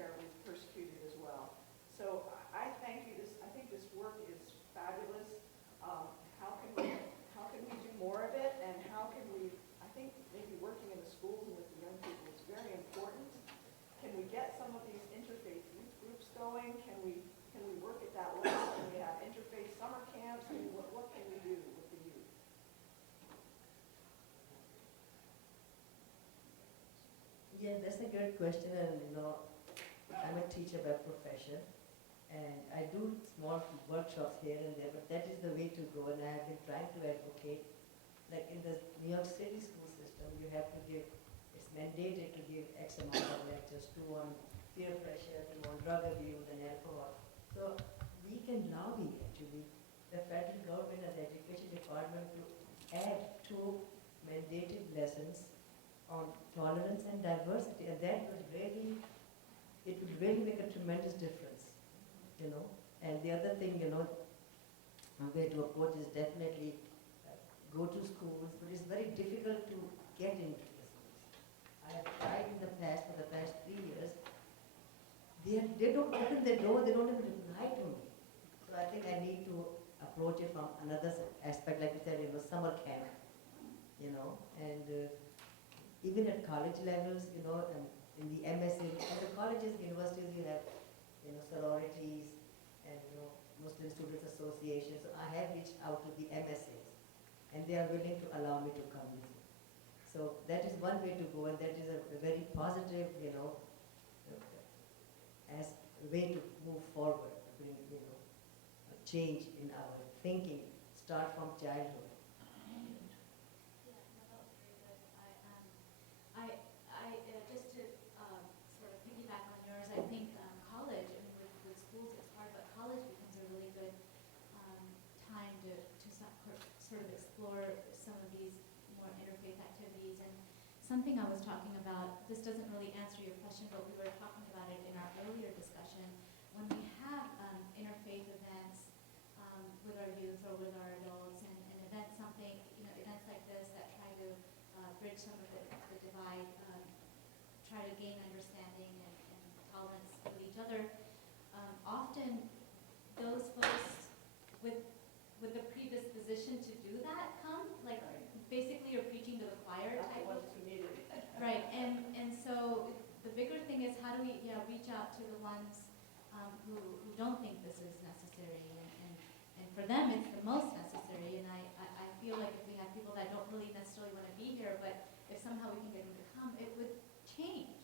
terribly persecuted as well. So I thank you. I think this work is fabulous. How can we do more of it, and how can we? I think maybe working in the schools and with the young people is very important. Can we get some of these interfaith youth groups going? Can we work at that level? Can we have interfaith summer camps? I mean, what can we do with the youth? Yeah, that's a great question, and I'm a teacher by profession, and I do small workshops here and there, but that is the way to go, and I have been trying to advocate. Like in the New York City school system, you have to give, it's mandated to give X amount of lectures, two on peer pressure, two on drug abuse and alcohol. So we can lobby actually the federal government and the education department to add two mandated lessons on tolerance and diversity, and that would really, it would really make a tremendous difference, And the other thing, a way to approach is definitely go to schools, but it's very difficult to get into the schools. I have tried in the past, for the past 3 years, they don't open their door, they don't even reply to me. So I think I need to approach it from another aspect, like you said, summer camp, and even at college levels, and in the MSc, in the colleges, universities, you have, sororities and, Muslim Students Association. So I have reached out to the MSAs, and they are willing to allow me to come with you. So that is one way to go, and that is a very positive, as a way to move forward, to bring, a change in our thinking, start from childhood. Yeah, no, that was very good. Just to sort of piggyback on yours, I think college, I mean, with schools it's hard, but college becomes a really good time to sort of explore some of these more interfaith activities. And something I was talking about, this doesn't really answer your question, but we were talking about it in our earlier discussion. When we have interfaith events with our youth or with our adults, and events like this that try to bridge some of the divide, try to gain understanding and tolerance with each other, often those folks with the predisposition to do that come, like basically you're preaching to the choir type of. Right, and so the bigger thing is how do we reach out to the ones who don't think this is necessary, and for them it's the most necessary, and I feel like if we have people that don't really necessarily want to be here, but if somehow we can get them to come, it would change.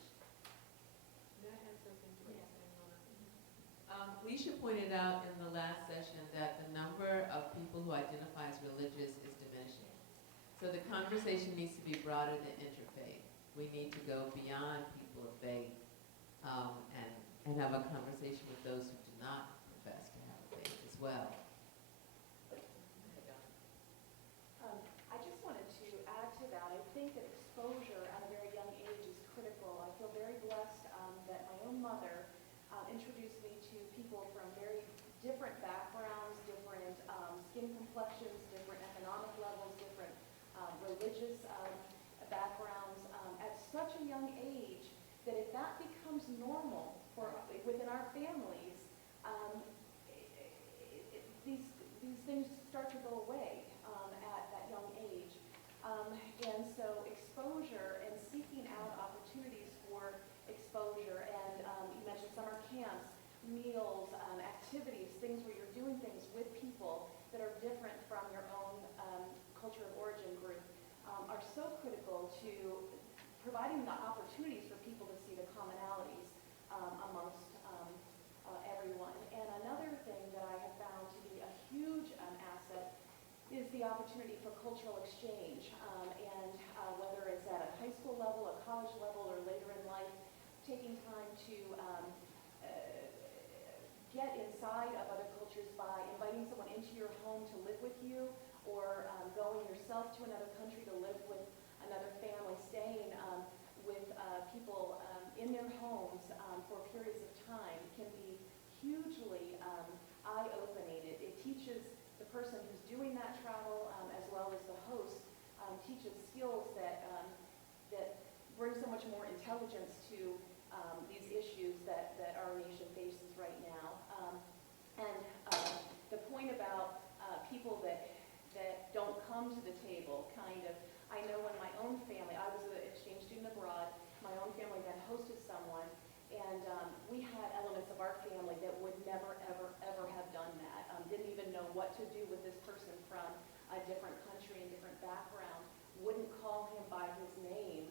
Alicia pointed out in the last session that the number of people who identify as religious is diminishing. So the conversation needs to be broader than interfaith. We need to go beyond people of faith and have a conversation with those who do not profess to have faith as well. I just wanted to add to that. I think that exposure at a very young age is critical. I feel very blessed that my own mother introduced me to people from very different backgrounds, different skin complexions, different economic levels, different religious backgrounds at such a young age that if that becomes normal within our families, these things start to go away at that young age. And so exposure and seeking out opportunities for exposure, and you mentioned summer camps, meals, activities, things where you're doing things with people that are different from your own culture of origin group, are so critical to providing the opportunities for people to see the commonalities amongst everyone. And another thing that I have found to be a huge asset is the opportunity for cultural exchange, and whether it's at a high school level, a college level, or later in life, taking time to get inside of other cultures by inviting someone into your home to live with you, or going yourself to another country to live with another family, staying with people in their homes for periods of time can be hugely eye-opening. It teaches the person who's doing that travel, as well as the host, teaches skills that bring so much more intelligence to these issues that people that don't come to the table, kind of. I know when my own family, I was an exchange student abroad, my own family then hosted someone, and we had elements of our family that would never, ever, ever have done that. Didn't even know what to do with this person from a different country and different background. Wouldn't call him by his name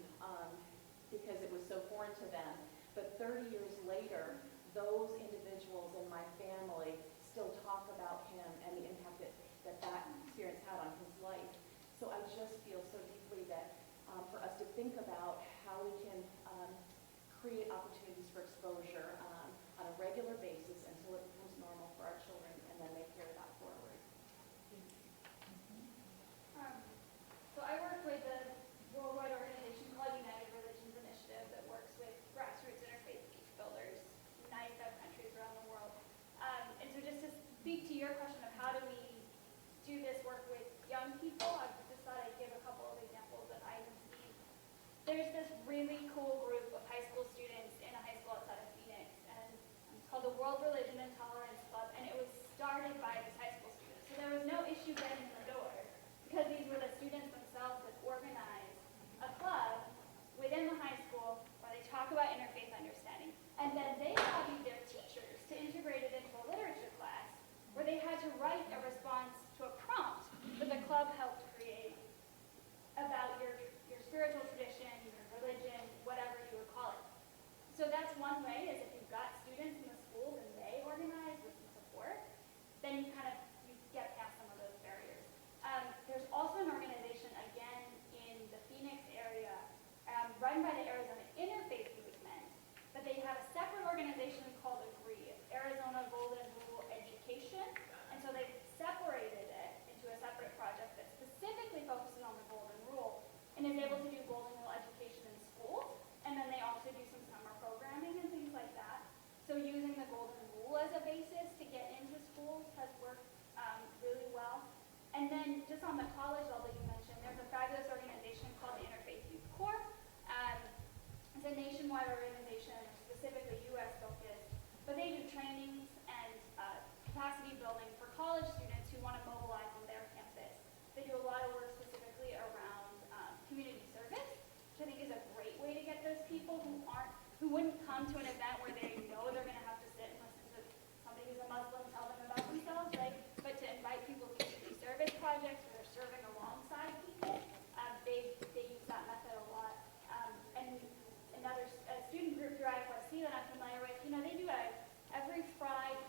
because it was so foreign to them. But 30 years later, those individuals in my family still talk about him and the impact that experience had on his life. So I just feel so deeply that for us to think about how we can create opportunities for exposure on a regular basis until it becomes normal for our children, and then they carry that forward. So I work with a worldwide organization called United Religions Initiative that works with grassroots interfaith peace builders, 95 countries around the world. And so just to speak to your question of how do we do this work with young people, I just thought I'd give a couple of examples that I've seen. There's this really cool group of high school students in a high school outside of Phoenix, and it's called the World Religion and Tolerance Club, and it was started by these high school students. So there was no issue getting in the door, because these were the students themselves that organized a club within the high school where they talk about interfaith understanding. And then they lobbied their teachers to integrate it into a literature class where they had to write a response to a prompt that the club helped create about your spiritual tradition, your religion, whatever you would call it. So that's one way, is if you've got students in the schools and they organize with some support, then you get past some of those barriers. There's also an organization, again, in the Phoenix area, run by the Arizona Interfaith Movement, but they have a separate organization called AGREE, it's Arizona Golden Rule Education, and so they've separated it into a separate project that specifically focuses on the Golden Rule and is able to do Golden Rule education in schools, and then they also do some summer programming and things like that. So using the Golden Rule as a basis to get into schools has worked really well. And then just on the college level you mentioned, there's a fabulous organization called the Interfaith Youth Corps. It's a nationwide organization, specifically U.S. focused, but they do trainings and capacity building for college students who want to mobilize on their campus. They do a lot of work specifically around community service, which I think is a great way to get those people who wouldn't come to an event where they know they're going to have to sit and listen to somebody who's a Muslim tell them about themselves, right? But to invite people to community service projects where they're serving alongside people, they use that method a lot. And another student group through IFRC that I'm familiar with, they do every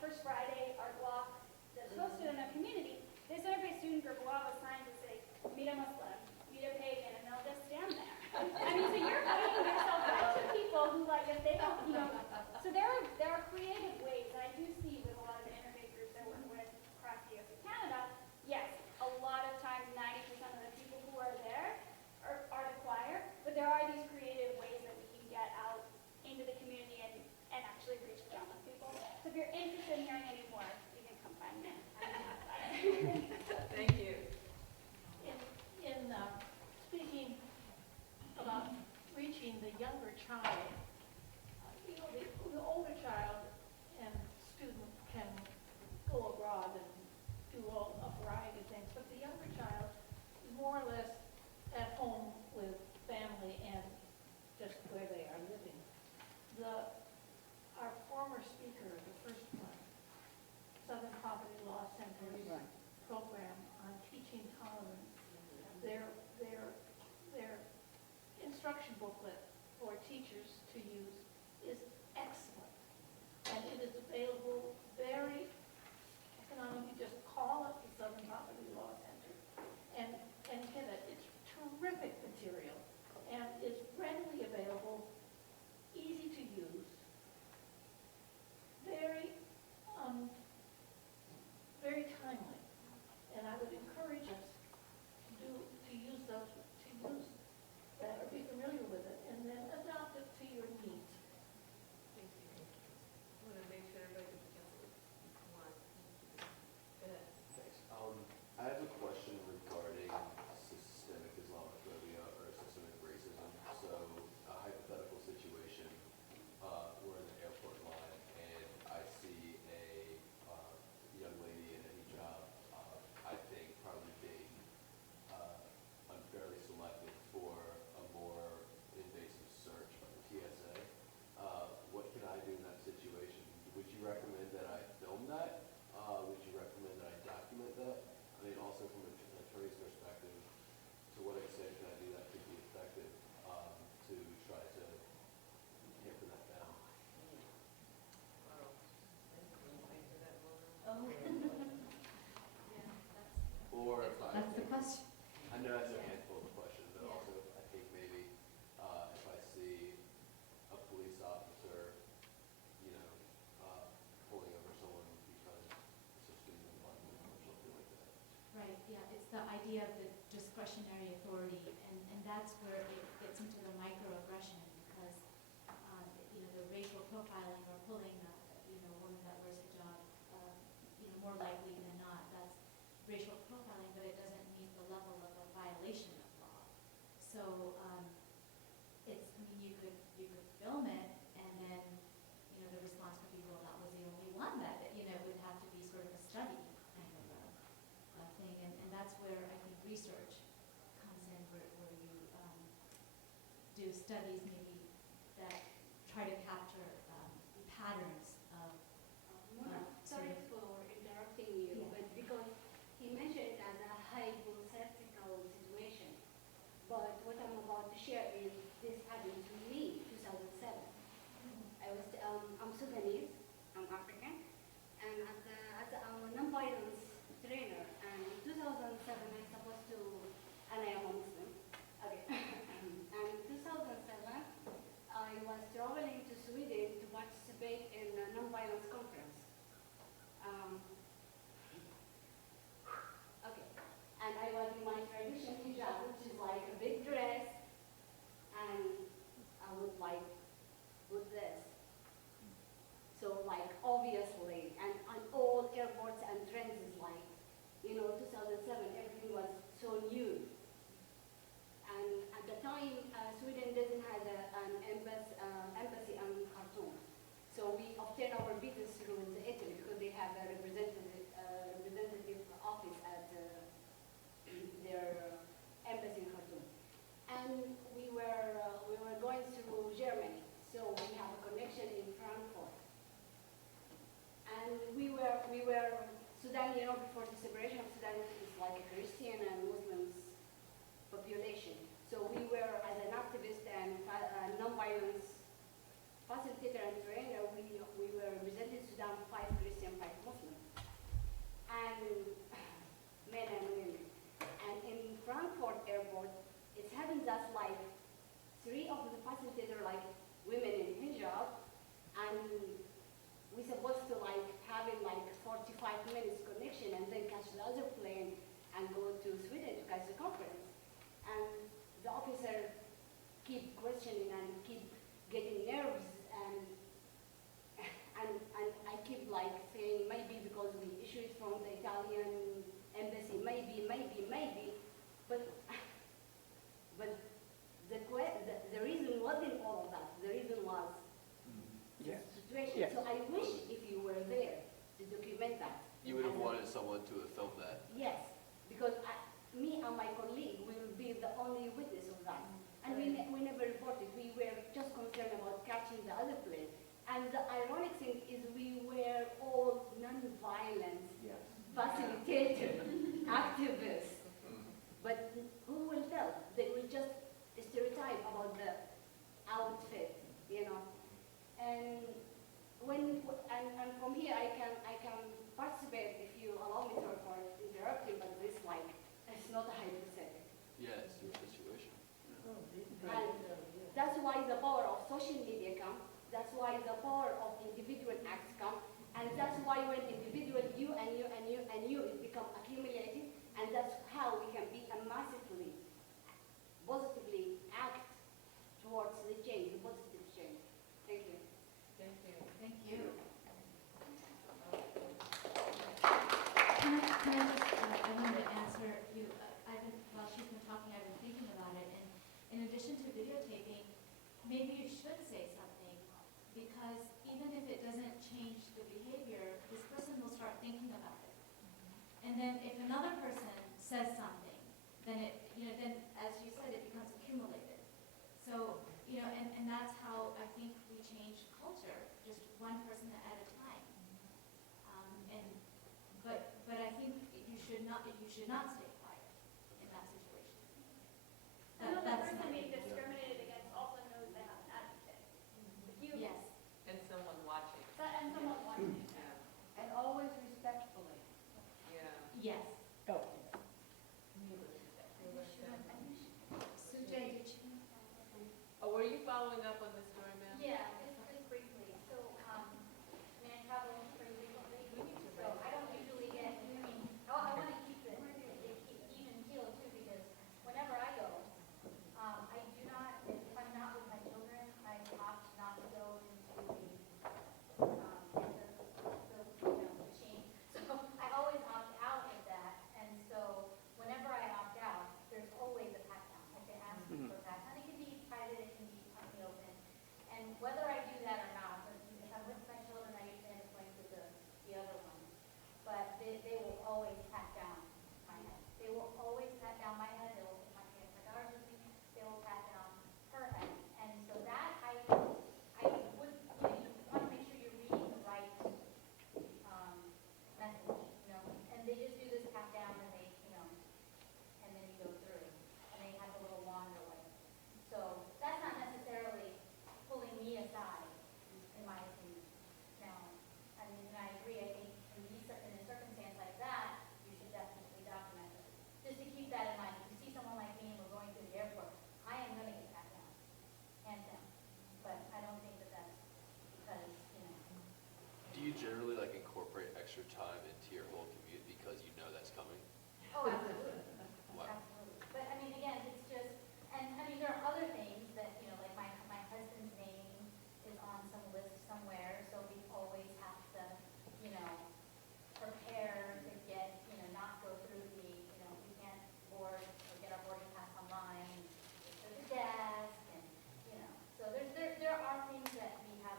first Friday art walk that's hosted in a community. This interfaith student group will have a sign to say, meet a Muslim, meet a pagan, and they'll just stand there. I mean, so you're putting yourself out to people who, if they don't, so there are creative ways, and I do see with a lot of the interfaith groups I work with across the U.S. and Canada, yes, a lot of times 90% of the people who are there are the choir, but there are these creative ways that we can get out into the community and actually reach beyond those people. So if you're interested in hearing any more, you can come find me. Thank you. In speaking about reaching the younger child, the older child and student can go abroad and do a variety of things, but the younger child is more or less at home with family and just where they are living. Our former speaker, the first one, Southern Poverty Law Center's program on teaching tolerance, their instruction booklet for teachers to use is excellent. And it is available very economically. You just call up the Southern Poverty Law Center and get it. It's terrific material and it's readily available, easy to use, very very timely. And I would encourage us to use that or be familiar with it and then adopt it to your needs. it's the idea of the discretionary authority, and that's where it gets into the microaggression, because, the racial profiling or pulling, a woman that wears hijab, more likely than not, that's racial profiling, but it doesn't meet the level of a violation of law. So, you could film it, and then, the response could be, well, that was the only one that, it would have to be sort of a study kind of a thing, and that's where I think research comes in, where you do studies maybe that try to capture patterns of Mona, sort sorry of, for interrupting you, Yeah. but because he mentioned it as a hypothetical situation. But what I'm about to share is this happened to me 2007. I'm Sudanese, I'm African, and I'm a non-violence trainer. And in 2007, I'm supposed to, and I am a Muslim. Okay. And in 2007, I was traveling to Sweden to participate in a non-violence conference. Okay. And I was in my traditional hijab, which is like a big dress, and I would like with this. So like obviously, and on all airports and trains is like, 2007, everything was so new. And at the time, Sweden doesn't have an embassy in Khartoum. So we obtained our visas through Italy because they have a representative office at their embassy in Khartoum. And we were going through Germany, so we have a connection in Frankfurt. And we were Sudan, before the separation of Sudan is like a Christian and Muslims population. So we were, as an activist and non-violence facilitator and trainer, we were representing Sudan, 5 Christian, 5 Muslim, and men and women. And in Frankfurt airport, it's having that like 3 of the facilitators like women in hijab, and we supposed to like having like 45 minutes connection and then catch the other plane and go to Sweden to catch the conference. And the officer keep questioning and keep getting nervous, and I keep like saying maybe because we issued from the Italian embassy, maybe, but the reason wasn't all of that. The reason was Yes. the situation. Yes. So I wish if you were there to document that. You would have And, wanted someone to have filmed that. Yes, because me and my colleague will be the only witness of that. And we never reported. We were just concerned about catching the other plane. And the ironic thing is we were all non-violent Yes. facilitators, activists. But who will tell? They will just stereotype about the outfit, And and from here I can participate if you allow me to for interrupting, but it's not a hypothetical. Yeah, it's your situation. And that's why the power of social media comes. That's why the power of individual acts come. And that's why when individual, you and you and you and you, it become accumulated. And that's how we can be a massively, positively act towards the change, the positive change. Thank you. Thank you. thank you. Can I just, I wanted to answer you, while she's been talking, I've been thinking about it, and in addition to videotaping, maybe you should say something, because even if it doesn't change the behavior, this person will start thinking about it. And then if another person says something, then then as you said, it becomes accumulated. So, and that's how I think we change culture, just one person at a time. But I think you should not stay quiet in that situation. I know the That's person my being opinion. discriminated against also knows they have an advocate. You, Yes, And someone watching. and someone watching. Yeah. And always respectfully. Yeah. yes. Oh. Sujay, did you? Oh, were you following up on this story, ma'am? Yeah, just briefly. So, I travel pretty frequently, We need to so I don't usually get, I want to keep this, generally like incorporate extra time into your whole commute because you know that's coming? Oh, absolutely. Wow. Absolutely. But I mean, again, it's just, and I mean, there are other things that, you know, like my husband's name is on some list somewhere, so we always have to, you know, prepare to get, you know, not go through the, you know, we can't board or get our boarding pass online, just go to the desk, and, you know, so there are things that we have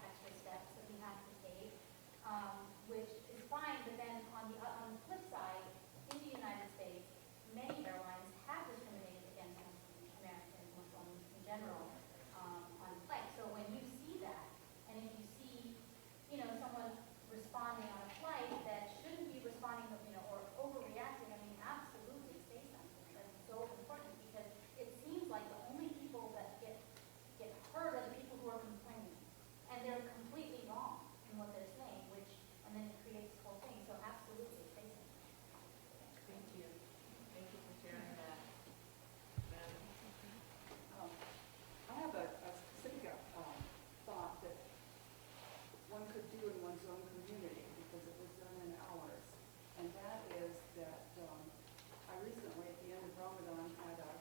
extra steps that we have to take, which is fine, but then on the flip side, in the United States, many airlines have discriminated against Americans, Muslims in general, on flights. So when you see that, and if you see, you know, someone responding on a flight that shouldn't be responding, you know, or overreacting, I mean, absolutely say something. That's so important because it seems like the only people that get hurt are the people who are complaining. And they're completely wrong in what they're saying, and then it creates this whole thing. So absolutely, say something. Thank you. Thank you for sharing that. I have a specific thought that one could do in one's own community because it was done in ours. And that is that I recently, at the end of Ramadan, had a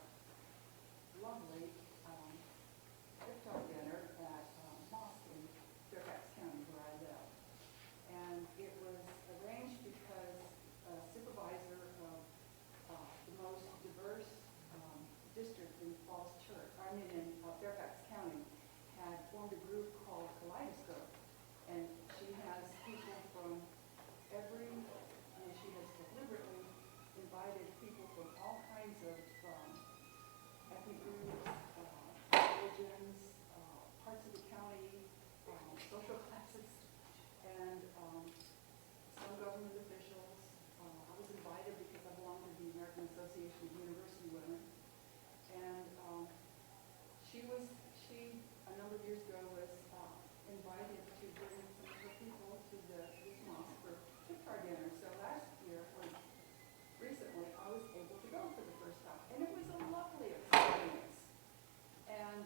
lovely iftar dinner at mosque in Fairfax County where I live. And it was arranged because a supervisor of the most diverse district in Falls Church, in Fairfax County, had formed a group called Kaleidoscope. And she has people from every, and she has deliberately invited people from all kinds of ethnic groups, religions, parts of the county, social classes, and some government officials. I was invited because I belong to the American Association of University Women. And she a number of years ago was invited to bring some of her people to this mosque for iftar dinner. So last year, or recently, I was able to go for the first time. And it was a lovely experience. And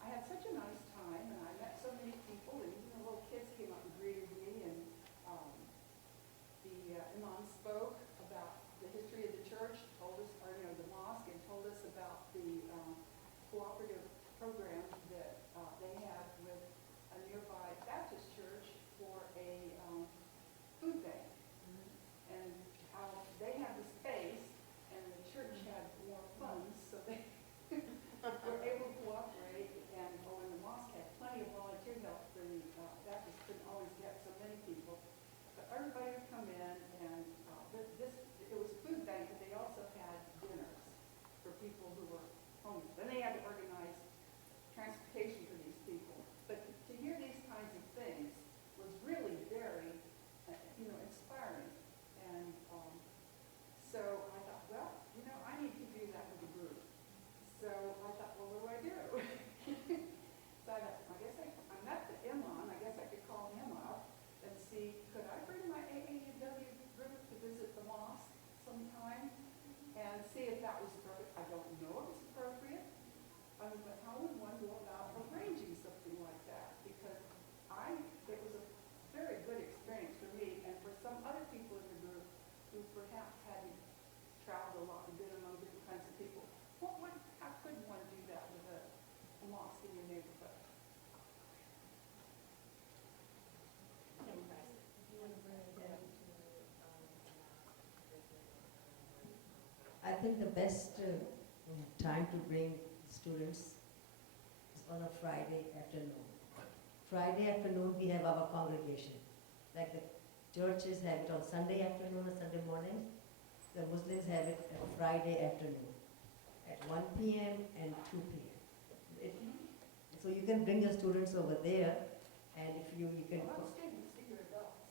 I had such a nice time, and I met so many people, and even the little kids came up and greeted me, and the imam spoke about the history of the church, told us, or the mosque, and told us about the cooperative program that they had with a nearby Baptist church for a food bank. And how they had the space, and the church had more funds, so they were able to cooperate, and the mosque had plenty of volunteer help for the Baptists couldn't always get so many people. But everybody would come in, and it was a food bank, but they also had dinners for people who were homeless. Then they had to organize transportation for these people. But to hear these kinds of things was really very, inspiring. And so I thought, well, I need to do that with a group. So I thought, well, what do I do? So I thought, I guess I met the imam. I guess I could call him up and see, could I bring my AAUW group to visit the mosque sometime and see if that was appropriate. I don't know if it's appropriate. But how would one go about arranging something like that? Because it was a very good experience for me and for some other people in the group who perhaps hadn't traveled a lot and been among different kinds of people. How could one do that with a mosque in your neighborhood? I think the best time to bring students is on a Friday afternoon. Friday afternoon we have our congregation. Like the churches have it on Sunday afternoon or Sunday morning, the Muslims have it on Friday afternoon at 1 p.m. and 2 p.m. So you can bring your students over there, and if you can... Well, students, these are adults.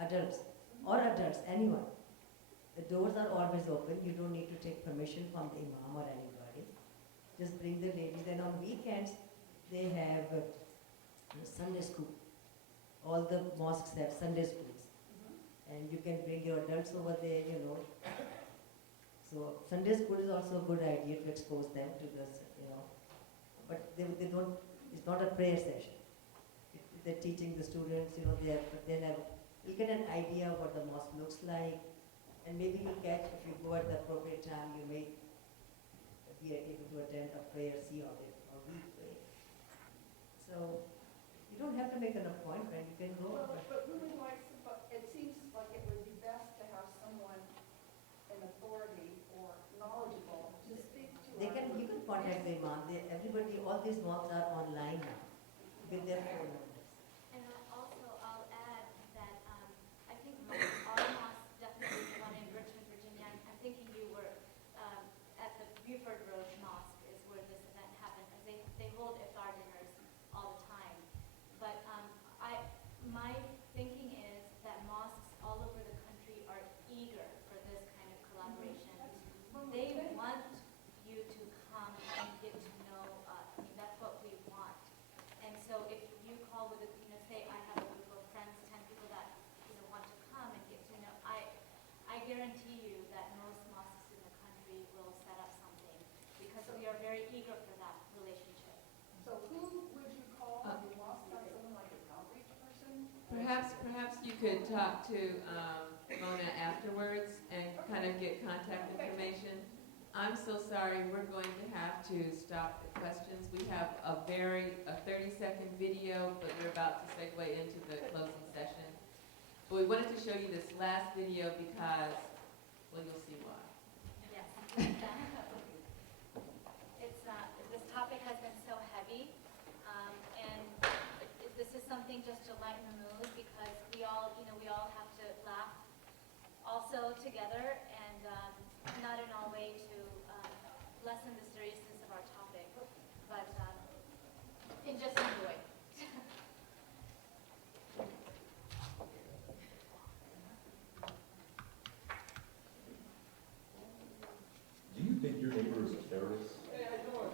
Adults, or adults, anyone. The doors are always open. You don't need to take permission from the imam or anybody. Just bring the ladies. And on weekends, they have Sunday school. All the mosques have Sunday schools. And you can bring your adults over there, So Sunday school is also a good idea to expose them to this, But they don't, it's not a prayer session. they're teaching the students, they get an idea of what the mosque looks like, and maybe you catch, if you go at the appropriate time, you may be able to attend a prayer, see audit, or read prayer. So you don't have to make an appointment, you can go. But really, but it seems like it would be best to have someone in authority or knowledgeable to speak to. You can contact the imam. Everybody, all these mosques are online now with their phone numbers. And I'll add that I think our mosque, definitely the one in Richmond, Virginia, I'm thinking you were at the Buford Road Mosque is where this event happened, and they hold iftar dinners all the time. But my thinking is that mosques all over the country are eager for this kind of collaboration. They want you to come and get to know us. I mean, that's what we want. And so if you call with say I have a group of friends, 10 people that want to come and get to know, I guarantee you that most mosques in the country will set up something because we are very eager for that relationship. So who would you call? You must have someone like an outreach person? Perhaps you could talk to Mona afterwards and kind of get contact information. I'm so sorry, we're going to have to stop the questions. We have a 30-second video, but we're about to segue into the closing session. But we wanted to show you this last video because, well, you'll see why. Yes. This topic has been so heavy, and this is something just to lighten the mood because we all have to laugh also together, and not in all way to lessen the seriousness of our topic, but just enjoy. Do you think your neighbor is a terrorist? Hey, how you doing?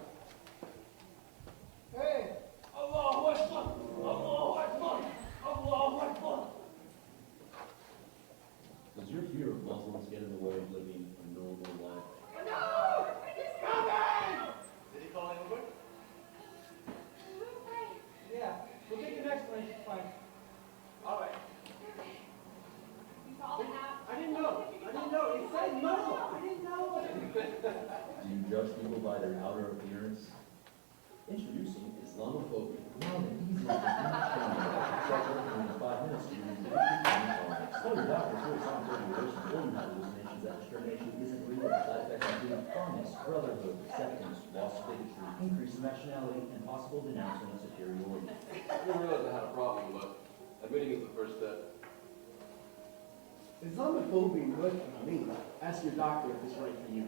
Hey! Allahu Akbar! Allahu Akbar! Allahu Akbar! Does your fear of Muslims get in the way of living a normal life? No! He's coming! Did he call anyone quick? Yeah. We'll take the next one. It's fine. All right. I didn't know. It said Muslim. I didn't know. Do you judge people by their outer appearance? Introducing Islamophobia. Now an easy and convenient formula. Starts working in 5 minutes to use Slow your doctor through some regulations or you have hallucinations that discrimination isn't real. Side effects include fondness, brotherhood, acceptance, loss of bigotry, increase in nationality, and possible denouncement of superiority. I didn't realize I had a problem, but admitting is the first step. Islamophobia works for me. Ask your doctor if it's right for you.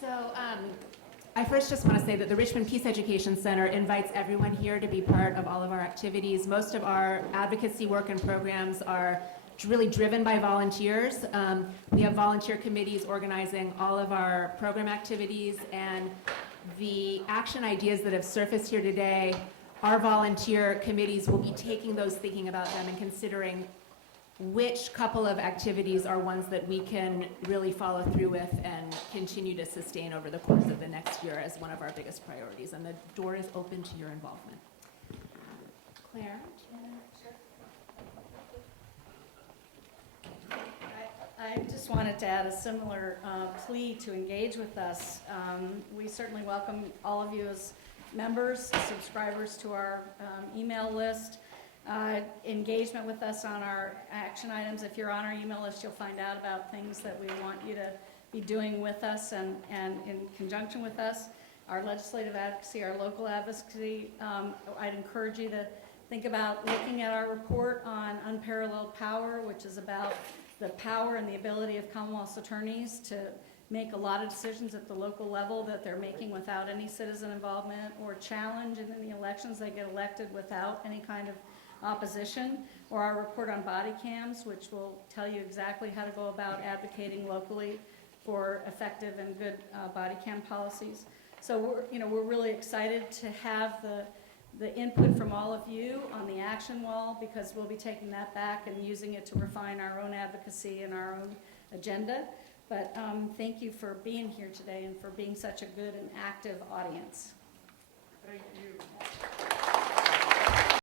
So I first just want to say that the Richmond Peace Education Center invites everyone here to be part of all of our activities. Most of our advocacy work and programs are really driven by volunteers. We have volunteer committees organizing all of our program activities, and the action ideas that have surfaced here today, our volunteer committees will be taking those, thinking about them, and considering which couple of activities are ones that we can really follow through with and continue to sustain over the course of the next year as one of our biggest priorities. And the door is open to your involvement. Claire? I just wanted to add a similar plea to engage with us. We certainly welcome all of you as members, subscribers to our email list. Engagement with us on our action items. If you're on our email list, you'll find out about things that we want you to be doing with us and in conjunction with us. Our legislative advocacy, our local advocacy, I'd encourage you to think about looking at our report on unparalleled power, which is about the power and the ability of Commonwealth's attorneys to make a lot of decisions at the local level that they're making without any citizen involvement or challenge, and in the elections they get elected without any kind of opposition, or our report on body cams, which will tell you exactly how to go about advocating locally for effective and good body cam policies. So we're really excited to have the input from all of you on the action wall, because we'll be taking that back and using it to refine our own advocacy and our own agenda. But thank you for being here today and for being such a good and active audience. Thank you.